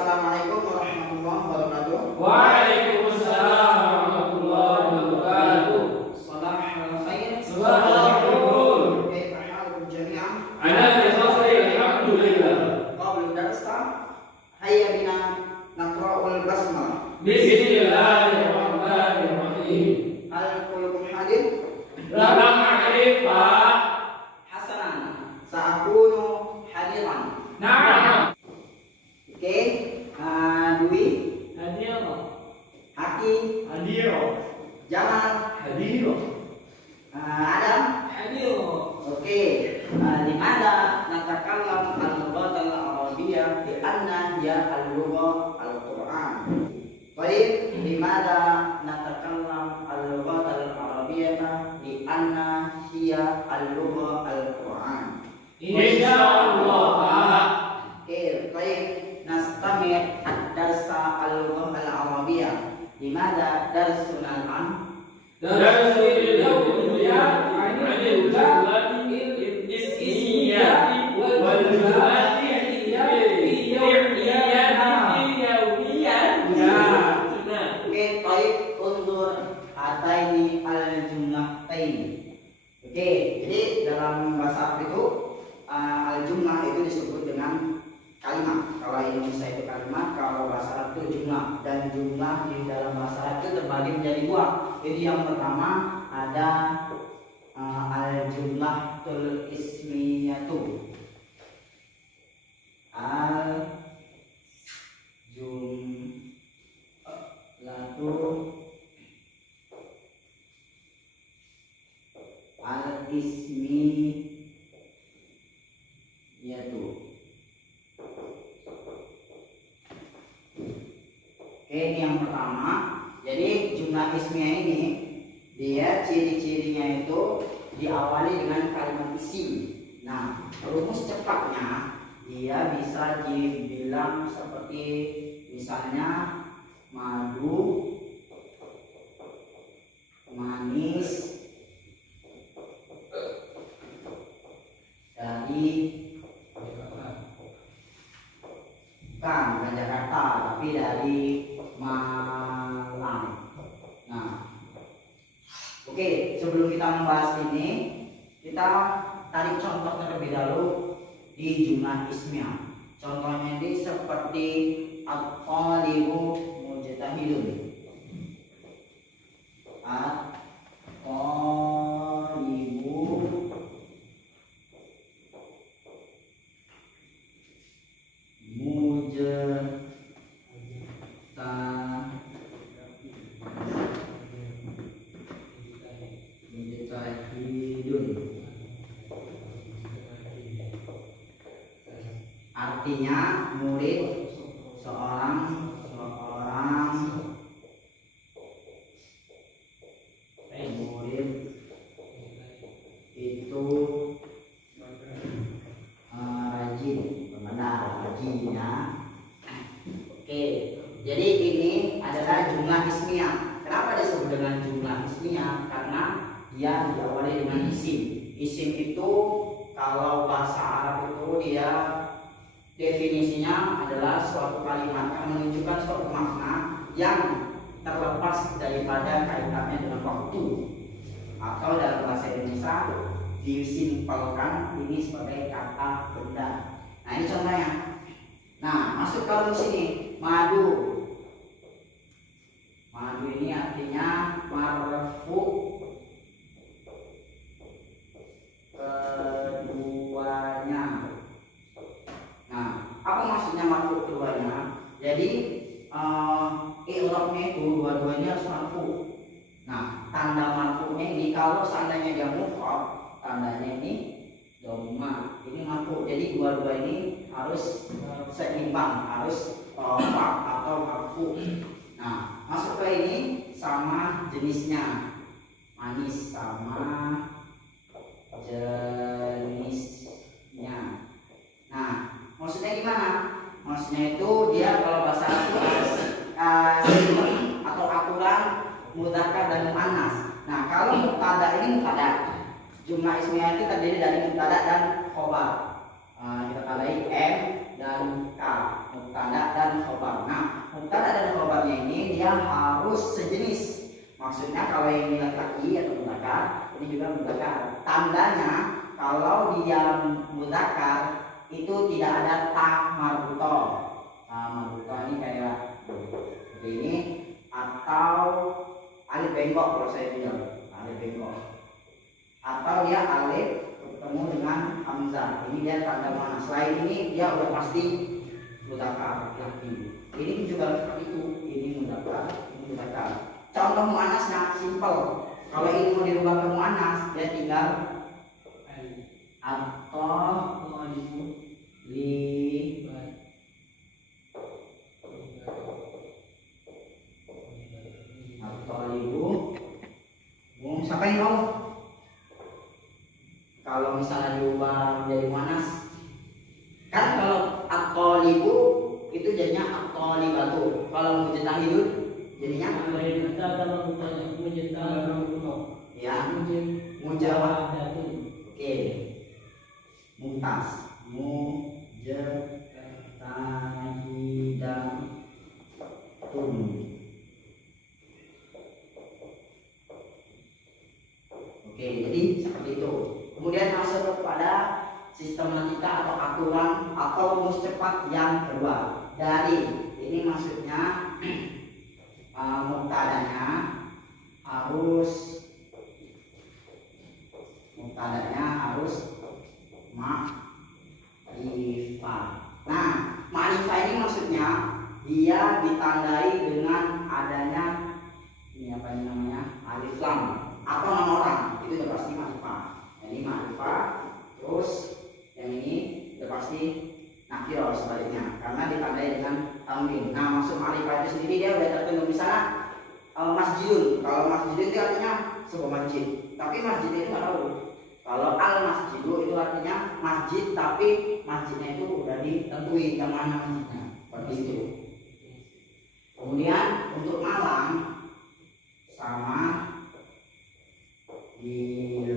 Assalamualaikum warahmatullahi wabarakatuh. Waalaikumsalam warahmatullahi wabarakatuh. Salahul khair. Salahul khair. Kaifa halukum jami'an? Ana bi khair, alhamdulillah. Qabla darsa hayya bina naqra'ul basmalah. Bismillahirrahmanirrahim. Hal kullukum hadir? La ma'rif Pak. Hasanan. Sa'akunu hadiran. Na'am. Oke, Dwi, Hadir. Haki, Hadir. Jamal, Hadir. Adam. Hadir. Oke, limada natakallam al-lughat al-arabiyyah bi anna hiya al-lugha al-Qur'an. Baik, limada natakallam al-lughat al-arabiyyah bi anna hiya al-lugha al-Qur'an. Insyaallah Pak. Oke, baik, nastamir ad-darsa al-lugha al-arabiyyah. Limada darsun al-an? Darsul yawm ya anil jumlati ismiyah wal jumlati yawmiyah. Oke, baik, undur ataini al-jumlatain. Oke, jadi dalam bahasa Arab itu al-jumlah itu disebut dengan kalimat. Kalau Indonesia itu kalimat, kalau bahasa Arab itu jumlah. Dan jumlah di dalam bahasa Arab itu terbagi menjadi dua. Jadi yang pertama ada al-jumlatul ismiyatu. Al-ismiyatu. Oke, ini yang pertama. Jadi jumlah ismiyah ini dia ciri-cirinya itu diawali dengan kalimat isim. Nah, rumus cepatnya dia bisa dibilang seperti misalnya madu, manis, dari bukan Jakarta tapi dari Malang. Nah, oke, sebelum kita membahas ini, kita tarik contoh terlebih dahulu di jumlah ismiyah. Contohnya ini seperti at-thalibu mujtahidun. At-thalibu mujtahidun. Artinya murid seorang murid itu rajin, benar rajinnya. Oke, jadi ini adalah jumlah ismiyah. Kenapa disebut dengan jumlah ismiyah? Karena dia diawali dengan isim. Isim itu kalau bahasa Arab itu dia definisinya adalah suatu kalimat yang menunjukkan suatu makna yang terlepas daripada kaitannya dengan waktu, atau dalam bahasa Indonesia disimpelkan ini sebagai kata benda. Nah, ini contohnya. Nah, masuk ke rumus ini, madu. Madu ini artinya marfu keduanya. Nah, apa maksudnya marfu keduanya? Jadi i'rabnya itu dua-duanya harus marfu. Nah, tanda marfunya ini kalau seandainya dia mufrad, tandanya ini dhamma. Ini marfu. Jadi dua-dua ini harus seimbang, harus fa atau marfu. Nah, masuk ke ini sama jenisnya. Manis sama jenisnya. Nah, maksudnya gimana? Maksudnya itu dia kalau bahasa Arab itu atau aturan mudzakkar dan muannas. Nah, kalau mubtada ini mubtada. Jumlah ismiyah itu terdiri dari mubtada dan khobar. Kita tandai M dan K. mubtada dan khobar. Nah, mubtada dan khobarnya ini dia harus sejenis. Maksudnya kalau ini laki-laki atau mudzakkar, ini juga mudzakkar. Tandanya kalau dia mudzakkar itu tidak ada ta marbutoh. Ta marbutoh ini kayak seperti ini atau alif bengkok kalau saya bilang, alif bengkok. Atau dia alif ketemu dengan hamzah. Ini dia tanda mana. Selain ini dia udah pasti mudzakkar laki. Ini juga seperti itu. Ini mudzakkar, ini mudzakkar. Contoh muannasnya simpel. Kalau ini mau dirubah ke muannas, dia tinggal atau li atau libu. Siapa yang mau? Kalau misalnya diubah menjadi muannas, kan kalau at-thalibu itu jadinya at-thalibatu. Kalau mujtahidun jadinya ya mujawab. Oke, mumtaz mujtahidatun. Oke, jadi seperti itu. Kemudian masuk kepada sistematika atau aturan atau rumus cepat yang kedua. Dari ini maksudnya mubtadanya harus ma'rifah. Nah, ma'rifah ini maksudnya dia ditandai dengan adanya ini apa ini namanya alif lam atau nama orang, itu udah pasti ma'rifah. Ini ma'rifah, terus yang ini udah pasti nakiro sebaliknya karena ditandai dengan tanwin. Nah, maksud ma'rifah itu sendiri dia udah tertentu di sana. Masjidun, kalau masjidun itu artinya sebuah masjid, tapi masjid itu nggak tahu. Kalau al masjidu itu artinya masjid, tapi masjidnya itu udah ditentui yang mana masjidnya, seperti itu. Kemudian untuk malam sama bilangannya.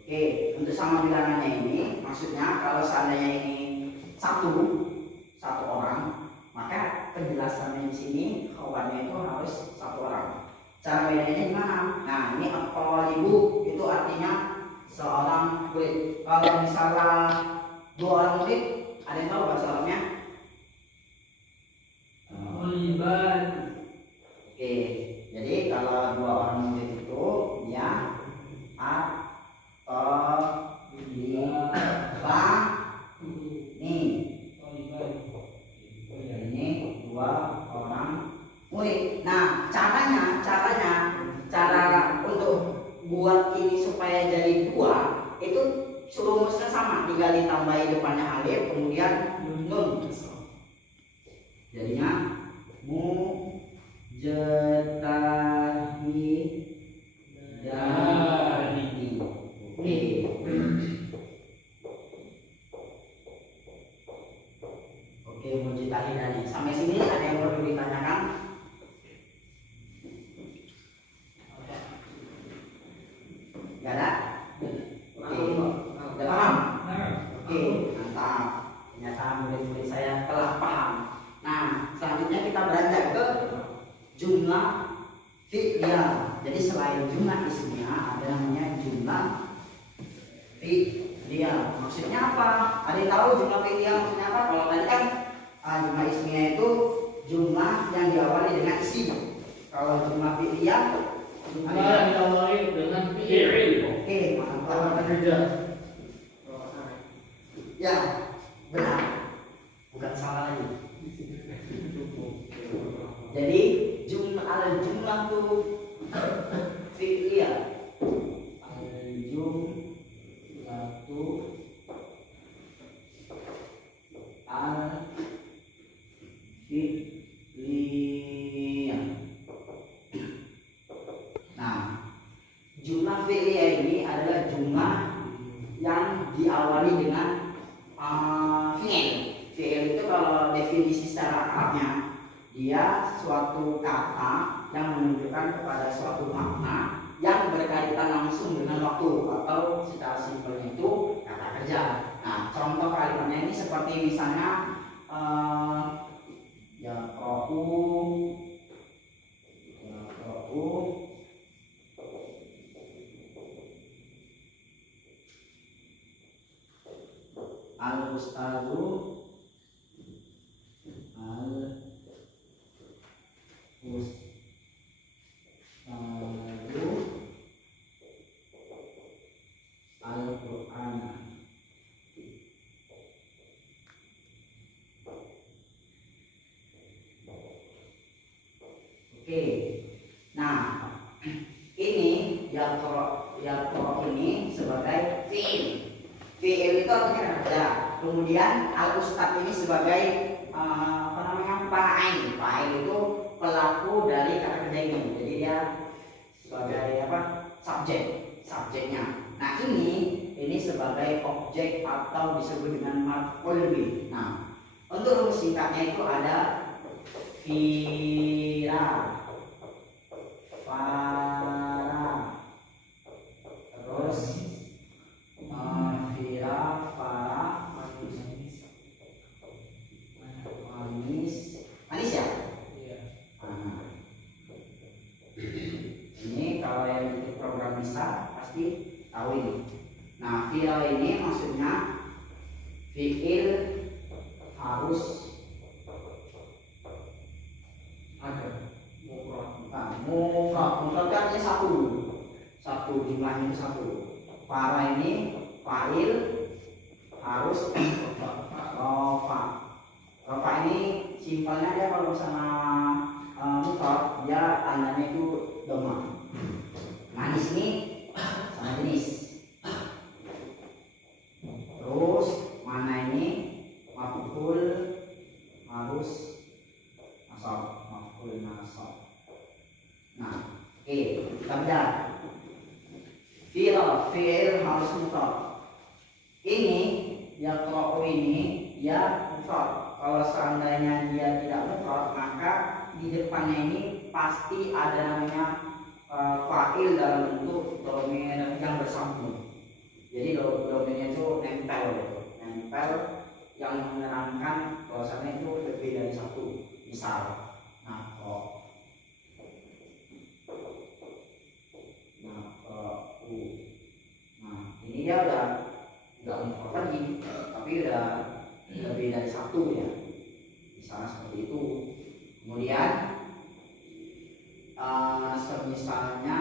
Oke, untuk sama bilangannya ini maksudnya kalau seandainya ini satu orang, maka penjelasannya di sini kawannya itu harus satu orang. Cara bedanya gimana? Nah, ini at-thalibu itu artinya seorang murid. Kalau misalnya 2 orang murid, ada yang tahu bahasa Arabnya? Oliban. Oke, jadi kalau 2 orang murid itu ya ini 2 orang murid. Nah, cara untuk buat ini supaya jadi 2 itu rumusnya sama, tinggal ditambahi depannya alif kemudian nun. Jadinya mujtahidani. Oke. Oke, mujtahidani. Sampai sini ada yang perlu ditanyakan? Gak ada? Oke. Udah paham? Oke, mantap. Ternyata murid-murid saya telah paham. Nah, selanjutnya kita beranjak ke jumlah fi'liyah. Jadi selain jumlah ismiyah ada namanya jumlah fi'liyah. Maksudnya apa? Ada yang tahu jumlah fi'liyah maksudnya apa? Kalau tadi kan jumlah ismiyah itu jumlah yang diawali dengan isim. Kalau jumlah fi'liyah Jumlah yang diawali dengan fi'il. Oke, mantap. Ya, benar. Bukan salah lagi. Jadi jumlah tuh fi'liyah. Jumlah tuh fi'liyah. Nah, jumlah fi'liyah ini adalah jumlah yang diawali dengan fi'il. Fi'il itu kalau definisi secara Arabnya dia suatu kata yang menunjukkan kepada suatu makna yang berkaitan langsung dengan waktu atau secara simpelnya itu kata kerja. Nah, Nah, contoh kalimatnya ini seperti misalnya yaqra'u al-ustadzu al-Qur'an. Oke. Nah, ini yaqra ini sebagai fi'il. Fi'il itu artinya ada. Kemudian al-ustadz ini sebagai fa'il. Fa'il itu pelaku dari kata kerja ini. Jadi dia sebagai subjeknya. Nah, ini sebagai objek atau disebut dengan maf'ul bih. Nah, untuk rumus singkatnya itu ada fira, fara, terus fira, fara, manis ya? Iya. Ini kalau yang bikin program bisa pasti tahu ini. Nah, fira ini maksudnya fi'il harus ada mufrad artinya satu jumlahnya itu satu. Fara ini fa'il harus rofa. Rofa ini simpelnya dia kalau misalnya mufrad dia tandanya itu doma. Manis ini sama jenis. Terus mana ini maf'ul harus maf'ul nasab. Nah, oke, kita bedah. Fi'il harus mufrad. Ini yaqra'u ini ya mufrad. Kalau seandainya dia tidak mufrad, maka di depannya ini pasti ada namanya fa'il dalam bentuk domir yang bersambung. Jadi domirnya itu nempel yang menerangkan bahwasanya itu lebih dari satu. Misal, ini dia udah nggak mufrad lagi, tapi udah lebih dari satu ya. Misalnya seperti itu. Kemudian semisalnya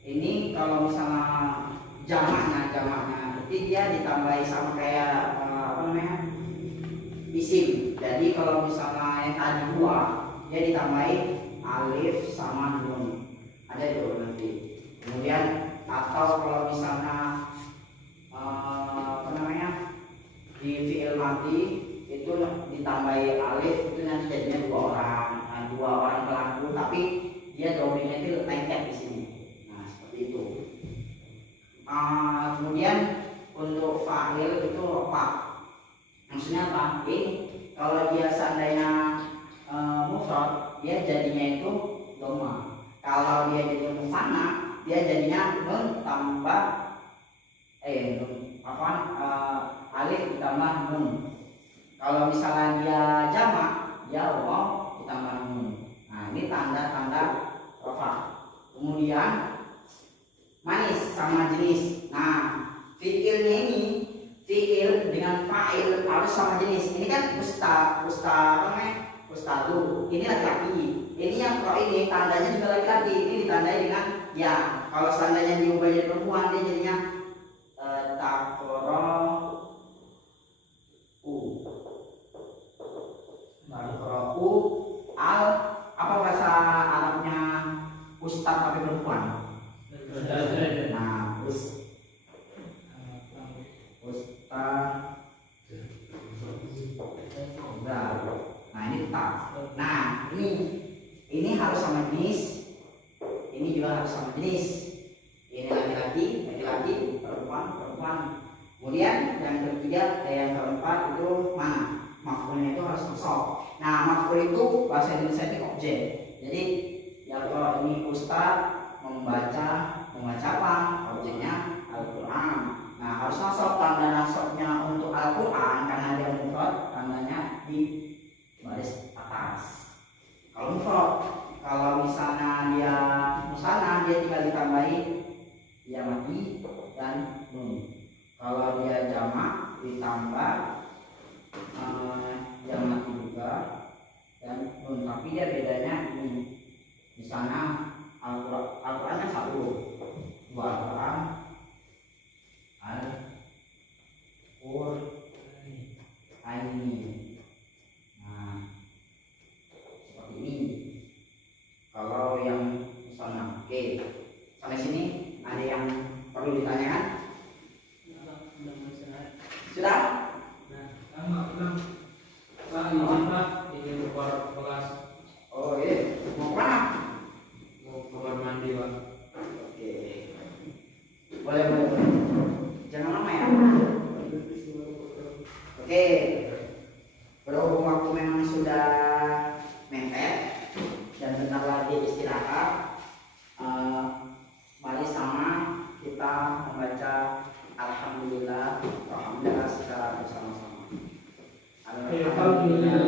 ini kalau misalnya jamaknya berarti dia ditambahi sama kayak isim. Jadi kalau misalnya yang tadi dua dia ditambahi alif sama nun, ada itu nanti. Kemudian atau kalau misalnya di fi'il mati itu ditambahi alif, itu nanti jadinya dua orang pelaku, tapi dia dominnya itu lengket di sini. Nah, seperti itu. Kemudian untuk fa'il itu apa? Maksudnya apa? Ini kalau dia seandainya mufrad, dia jadinya itu doma. Kalau dia jadi musanna, dia jadinya nun tambah alif ditambah nun. Kalau misalnya dia jamak, dia waw ditambah nun. Nah, ini tanda-tanda rafa. Kemudian manis sama jenis. Nah, fi'ilnya ini fi'il dengan fa'il harus sama jenis. Ini kan ustadu. Ini laki-laki. Ini yang pro ini tandanya juga laki-laki. Ini ditandai dengan ya. Kalau seandainya diubah jadi perempuan, dia jadinya apa bahasa Arabnya ustad tapi perempuan? Nah, nah ini tetap. Nah, ini harus sama jenis. Ini juga harus sama jenis. Ini laki-laki, perempuan. Kemudian yang ketiga, yang keempat itu mana? Maf'ulnya itu harus masuk. Nah, maf'ul itu bahasa Indonesia itu objek. Jadi ya kalau ini ustaz membaca membaca apa? Objeknya Al-Quran. Nah, harus nasab, tanda nasabnya untuk Al-Quran karena dia mufrad, tandanya di baris atas. Kalau mufrad, kalau misalnya dia musanna, dia tinggal ditambahi ya mati dan nun. Kalau dia jamak ditambah ya mati juga dan nun, tapi dia bedanya ini. Di sana Al-Qurannya satu, dua Al-Quran, Al-Qur'ani. Nah, seperti ini. Kalau yang misalnya, oke, sampai sini ada yang perlu ditanyakan? Sudah? Ingin keluar kelas. Oh iya, mau kemana? Mau kamar mandi, Pak. Oke, boleh boleh boleh. Jangan lama ya. Oke, berhubung waktu memang sudah mepet dan bentar lagi istirahat, mari sama kita membaca Alhamdulillah secara bersama-sama. Alhamdulillah.